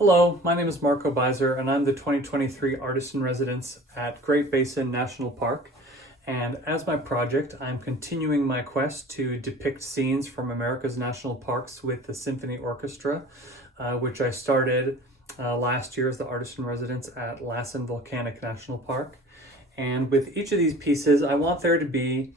Hello, my name is Marco Beiser, and I'm the 2023 Artist in Residence at Great Basin National Park. And as my project, I'm continuing my quest to depict scenes from America's national parks with the symphony orchestra, which I started last year as the Artist in Residence at Lassen Volcanic National Park. And with each of these pieces, I want there to be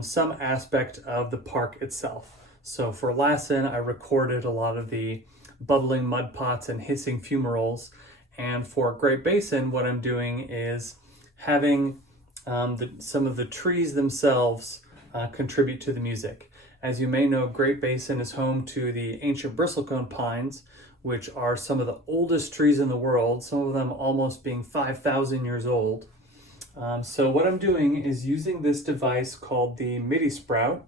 some aspect of the park itself. So for Lassen, I recorded a lot of the bubbling mud pots and hissing fumaroles. And for Great Basin, what I'm doing is having some of the trees themselves contribute to the music. As you may know, Great Basin is home to the ancient bristlecone pines, which are some of the oldest trees in the world, some of them almost being 5,000 years old. So what I'm doing is using this device called the MIDI sprout,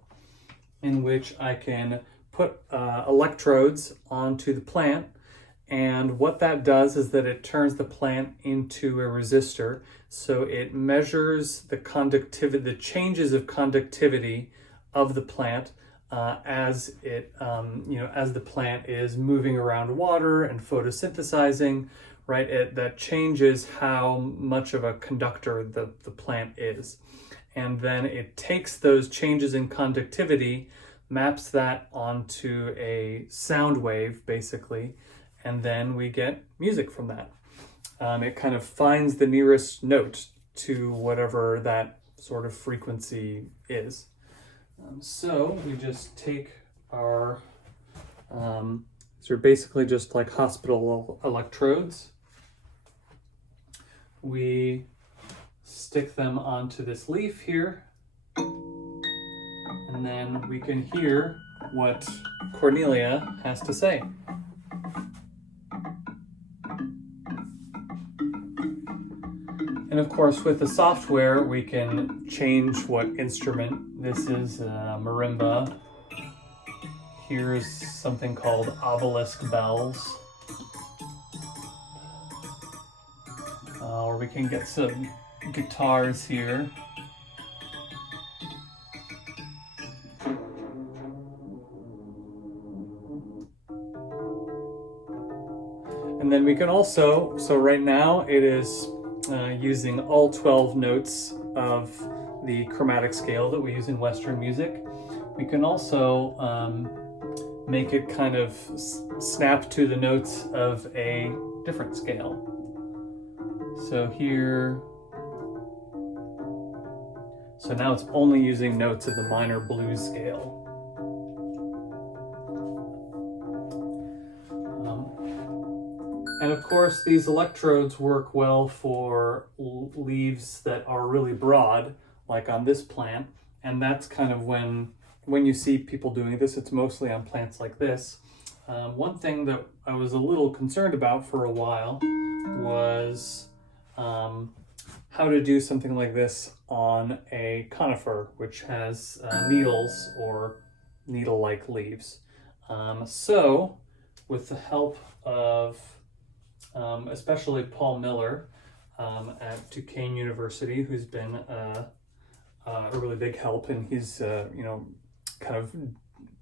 in which I can put electrodes onto the plant, and what that does is that it turns the plant into a resistor. So it measures the conductivity, the changes of conductivity of the plant as it, as the plant is moving around water and photosynthesizing, right? That changes how much of a conductor the plant is. And then it takes those changes in conductivity, maps that onto a sound wave, basically, and then we get music from that. It kind of finds the nearest note to whatever that sort of frequency is. So we just take our, these are basically just like hospital electrodes. We stick them onto this leaf here, and then we can hear what Cornelia has to say. And of course, with the software, we can change what instrument. This is marimba. Here's something called obelisk bells. Or we can get some guitars here. And then we can also, so right now it is using all 12 notes of the chromatic scale that we use in Western music. We can also make it kind of snap to the notes of a different scale. So here, so now it's only using notes of the minor blues scale. And of course, these electrodes work well for leaves that are really broad, like on this plant. And that's kind of when you see people doing this, it's mostly on plants like this. One thing that I was a little concerned about for a while was how to do something like this on a conifer, which has needles or needle-like leaves. So with the help of especially Paul Miller at Duquesne University, who's been a really big help, and he's kind of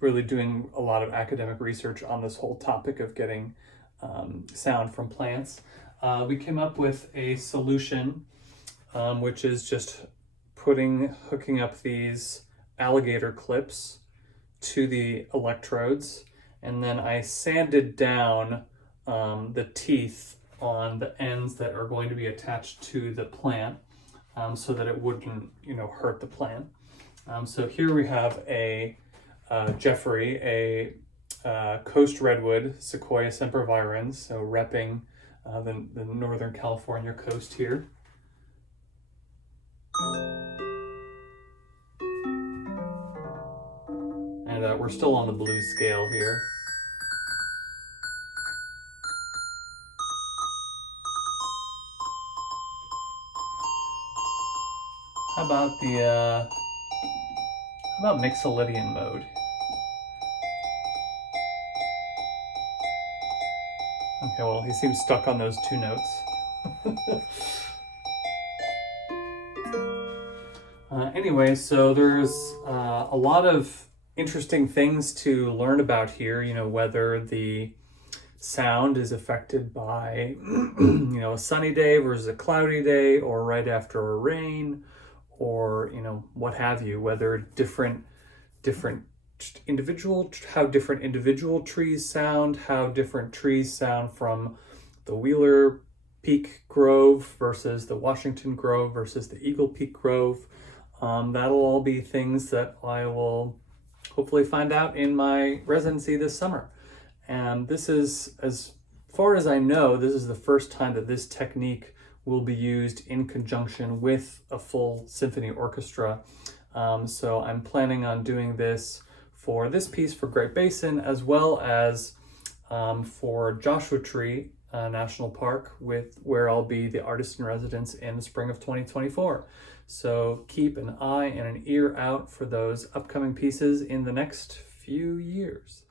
really doing a lot of academic research on this whole topic of getting sound from plants. We came up with a solution, which is just hooking up these alligator clips to the electrodes, and then I sanded down the teeth on the ends that are going to be attached to the plant, so that it wouldn't, hurt the plant. So here we have a Jeffrey, a coast redwood, Sequoia sempervirens, so repping the Northern California coast here. And we're still on the blues scale here. How about Mixolydian mode? Okay, well, he seems stuck on those two notes. Anyway, so there's a lot of interesting things to learn about here, whether the sound is affected by, a sunny day versus a cloudy day, or right after a rain, or, what have you, whether different how different individual trees sound, how different trees sound from the Wheeler Peak Grove versus the Washington Grove versus the Eagle Peak Grove. That'll all be things that I will hopefully find out in my residency this summer. And this is, as far as I know, this is the first time that this technique will be used in conjunction with a full symphony orchestra. So I'm planning on doing this for this piece for Great Basin, as well as for Joshua Tree National Park, where I'll be the artist in residence in the spring of 2024. So keep an eye and an ear out for those upcoming pieces in the next few years.